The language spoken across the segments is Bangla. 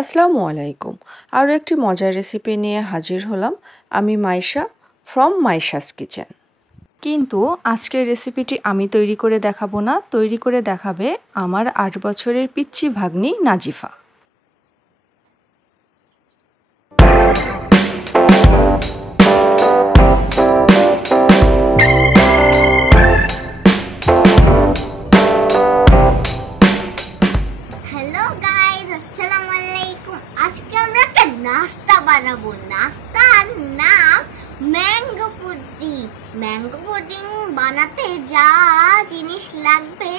আসসালামু আলাইকুম। আরও একটি মজার রেসিপি নিয়ে হাজির হলাম। আমি মাইশা ফ্রম মাইশাস কিচেন। কিন্তু আজকের রেসিপিটি আমি তৈরি করে দেখাবো না, তৈরি করে দেখাবে আমার 8 বছরের পিচ্চি ভাগ্নি নাজিফা। হ্যালো গাইস, আসসালামু আলাইকুম। আজকে আমরা একটা নাস্তা বানাবো। নাস্তার নাম ম্যাঙ্গো পুডিং। ম্যাঙ্গো পুডিং বানাতে যা জিনিস লাগবে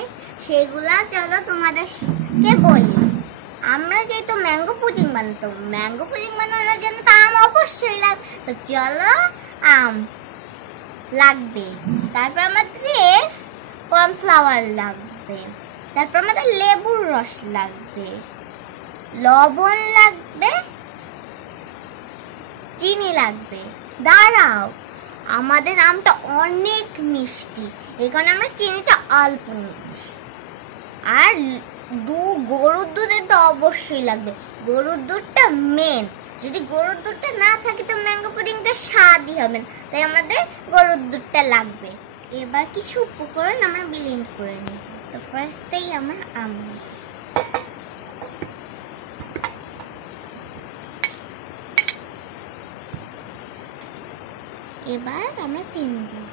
সেগুলা চলো তোমাদেরকে বলি। আমরা যেহেতু ম্যাঙ্গো পুডিং বানানোর জন্য তো আম অবশ্যই লাগবে। তো চলো আম লাগবে, তারপর আমাদের কর্নফ্লাওয়ার লাগবে, তারপর আমাদের লেবুর রস লাগবে, লবণ লাগবে, চিনি লাগবে। দাঁড়াও, আমাদের আমটা অনেক মিষ্টি, এই কারণে আমরা চিনিটা অল্প নিচ্ছি। আর গরুর দুধের তো অবশ্যই লাগবে, গরুর দুধটা মেন। যদি গরুর দুধটা না থাকে তো ম্যাঙ্গো পুডিংটা স্বাদই হবে না, তাই আমাদের গরুর দুধটা লাগবে। এবার কিছু উপকরণ আমরা ব্লেন্ড করে নিই। তো ফার্স্টেই আমরা আম নিই। এবার আমরা চিনি দিই।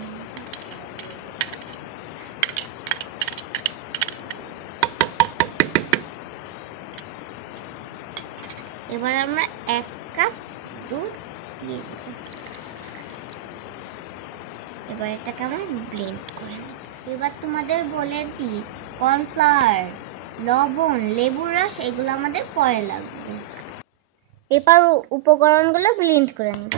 এবার আমরা 1 কাপ দুধ দিয়ে দেব। এবার এটাকে আমরা ব্লেন্ড করে নেব। এবার তোমাদের বলে দিই, কর্নফ্লাওয়ার, লবণ, লেবুর রস এগুলো আমাদের পরে লাগবে। এবার উপকরণগুলো ব্লেন্ড করে নেব।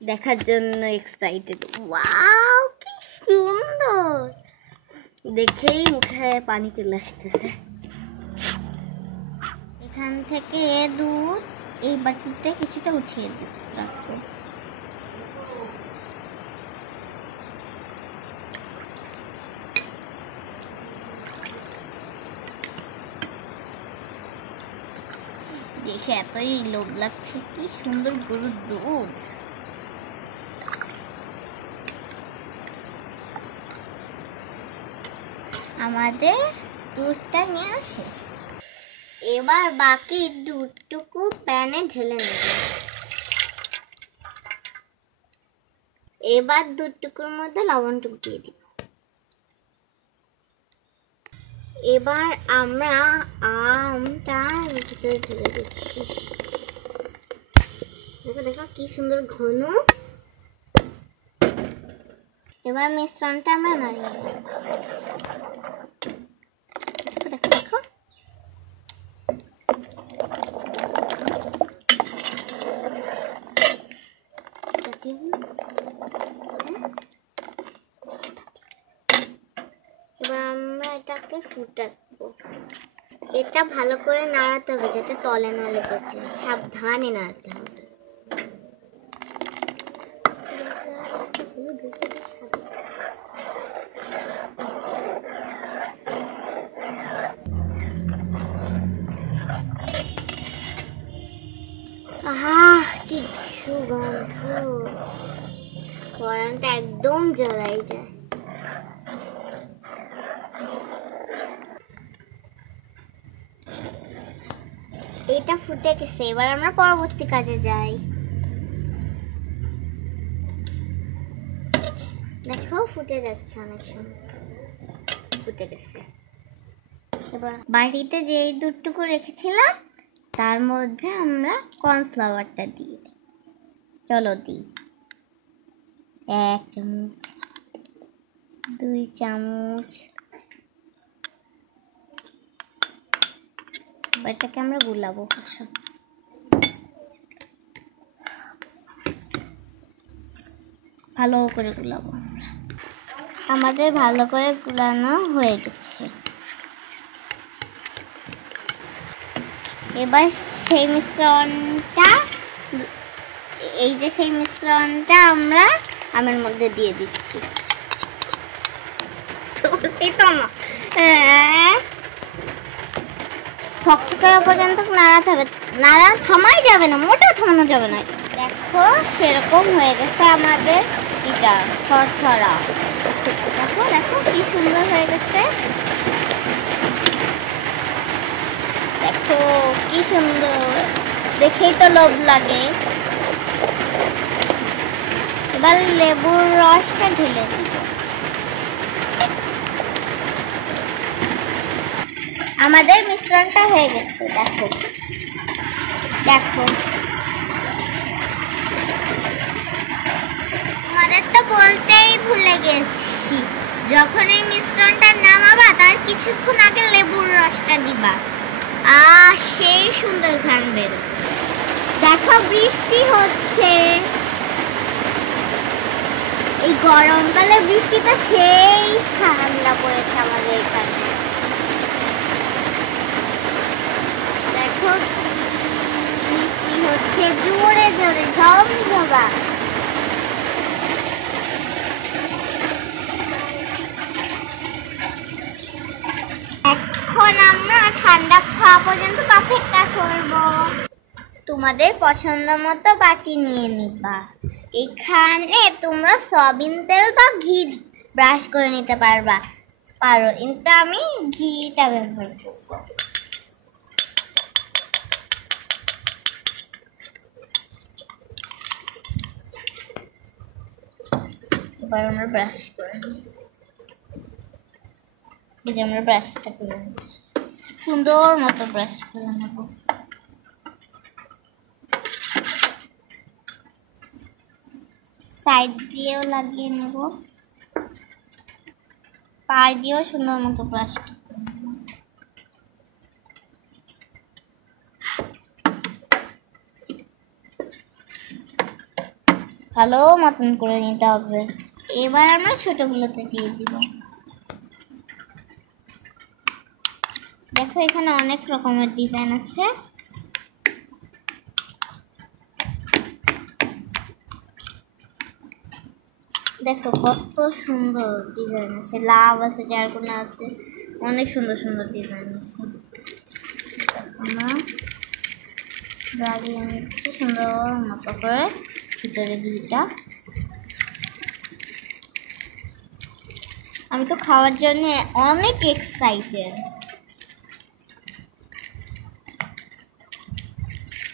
দেখার জন্য এক্সাইটেড। ওয়াও, কি সুন্দর! দেখেই মুখে পানি চলে আসতেছে। এখান থেকে দুধ এই বাটিতে কিছুটা উঠিয়ে রাখবো। দেখে এতই লোভ লাগছে, কি সুন্দর গরুর দুধ। আমাদের দুধটা নেওয়া শেষ। এবার বাকি দুধটুকু প্যানে ঢেলে নেব। এবার দুধটুকুর মধ্যে লবণটুকু দিয়ে দিব। এবার আমরা আমটা ভিতরে ঢেলে দিচ্ছি। দেখো দেখো কি সুন্দর ঘন। এবার মিশ্রণটা আমরা নাড়িয়ে দেব। দেখো দেখো, এবার আমরা এটাকে ফুটাবো। এটা ভালো করে নাড়াতে হবে যাতে তলে না লেগে যায়, সাবধানে নাড়াতে হবে। আহা, কি সুগন্ধ! কড়াইটা একদম জ্বলাই যায়। এটা ফুটে গেছে, এবার আমরা পরবর্তী কাজে যাই। দেখো ফুটে যাচ্ছে, অনেক সুন্দর ফুটে গেছে। এবার বাড়িতে যে দুধটুকু রেখেছিলাম তার মধ্যে আমরা কর্নফ্লাওয়ারটা দিয়ে দিই। চলো দিই। 1 চামচ, 2 চামচ। এটাকে আমরা গুলাবো, ভালো করে গুলাবো। আমাদের ভালো করে গুলানো হয়ে গেছে। এবার সেই মিশ্রণটা এই যে সেই মিশ্রণটা আমরা আমের মধ্যে দিয়ে দিচ্ছি। থকথকে পর্যন্ত নাড়াতে হবে, নাড়া থামাই যাবে না, মোটেও থামানো যাবে না। দেখো সেরকম হয়ে গেছে আমাদের এটা ছড়ছড়া। দেখো দেখো কি সুন্দর হয়ে গেছে, দেখো কি সুন্দর, দেখেই তো লোভ লাগে। এবার লেবুর রসটা ঢেলে দিব। আমাদের মিশ্রণটা হয়ে গেছে, দেখো দেখো। আমাদের তো বলতেই ভুলে গেছি, যখন এই মিশ্রণটা নামাবা তার কিছুক্ষণ আগে লেবুর রসটা দিবা, সেই সুন্দর ঘ্রাণ বেরোচ্ছে। দেখো বৃষ্টি হচ্ছে, এই গরমকালে বৃষ্টিটা সেই ঠান্ডা পড়েছে আমাদের এখানে। দেখো বৃষ্টি হচ্ছে জোরে জোরে ঝমঝমা। এখন আমরা ঠান্ডা খাওয়া পর্যন্ত অপেক্ষা করব। তোমাদের পছন্দ মতো বাটি নিয়ে নিবা। এখানে তোমরা সয়াবিন তেল বা ঘি ব্রাশ করে নিতে পারো, কিন্তু আমি ঘিটা ব্যবহার করব। এবার আমরা ব্রাশ করে নিই। এই যে আমরা ব্রাশটা করে নিচ্ছি, সুন্দর মতো ব্রাশ করে নেব। সাইড দিয়েও লাগিয়ে নেব, পায়ে দিয়েও সুন্দর মতো ব্রাশটা করে নেব। ভালো মতন করে নিতে হবে। এবার আমরা ছোটগুলোতে দিয়ে দিব। দেখো এখানে অনেক রকমের ডিজাইন আছে। দেখো কত সুন্দর ডিজাইন আছে, লাভ আছে, চারকোনা আছে, অনেক সুন্দর সুন্দর ডিজাইন আছে। আমরা লাগিয়ে নিচ্ছি সুন্দর মতো করে ভিতরে ঘিটা। আমি তো খাওয়ার জন্য অনেক এক্সাইটেড।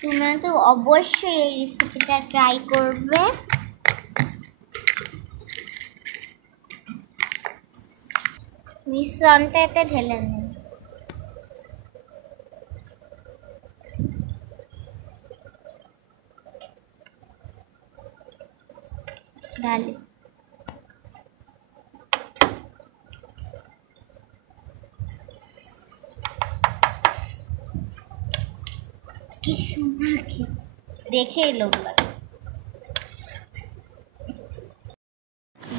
তোমরা তো অবশ্যই এই রেসিপিটা ট্রাই করবে। মিশ্রণটা এতে ঢেলে নিন। ডালি কি সুন্দর, দেখেই লোভ লাগে।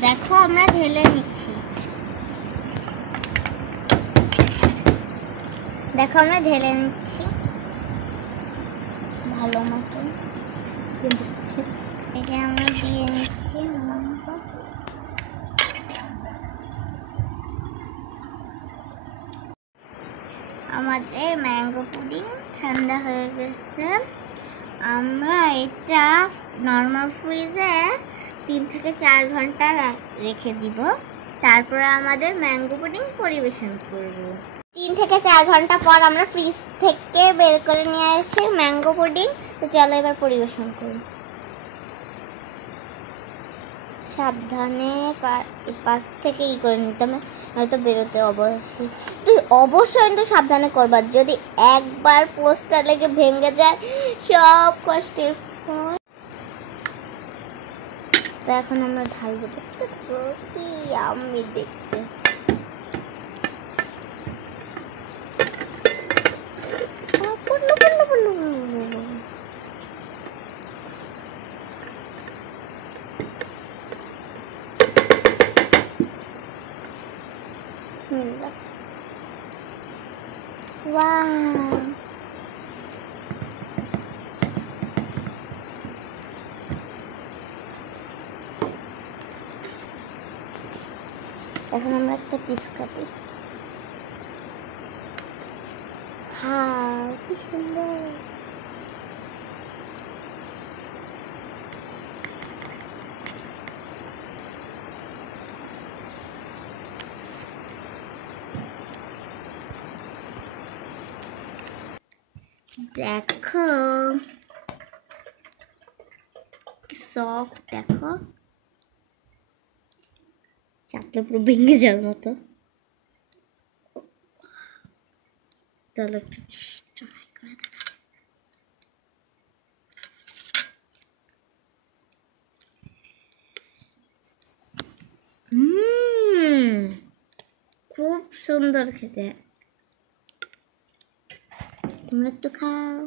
দেখো আমরা ঢেলে নিচ্ছি, দেখো আমরা ঢেলে নিচ্ছি ভালো মতন। এটা আমরা দিয়ে নিচ্ছি আমাদের ম্যাঙ্গো পুডিং ঠান্ডা হয়ে গেছে। আমরা এটা নর্মাল ফ্রিজে 3 থেকে 4 ঘন্টা রেখে দিব, তারপর আমাদের ম্যাঙ্গো পুডিং পরিবেশন করব। 3 থেকে 4 ঘন্টা পর আমরা ফ্রিজ থেকে বের করে নিয়ে আসছি ম্যাঙ্গো পুডিং। তো চলো এবার পরিবেশন করি। সাবধানে পাশ থেকে করে নিতে হবে, নয়তো বেরোতে অবশ্যই কিন্তু সাবধানে করবা। যদি একবার পোস্টটা লেগে ভেঙে যায় সব কষ্টের ফল। এখন আমরা ঢালবো, কি আমি দেখতে এখন আমরা একটা পিস কাটি। হ্যাঁ, কি সুন্দর। দেখো সফট, দেখো চাপলে পুরো ভেঙে যাওয়ার মতো। চলো একটু ট্রাই করে দেখা। খুব সুন্দর খেতে। তোমরা একটু খাও।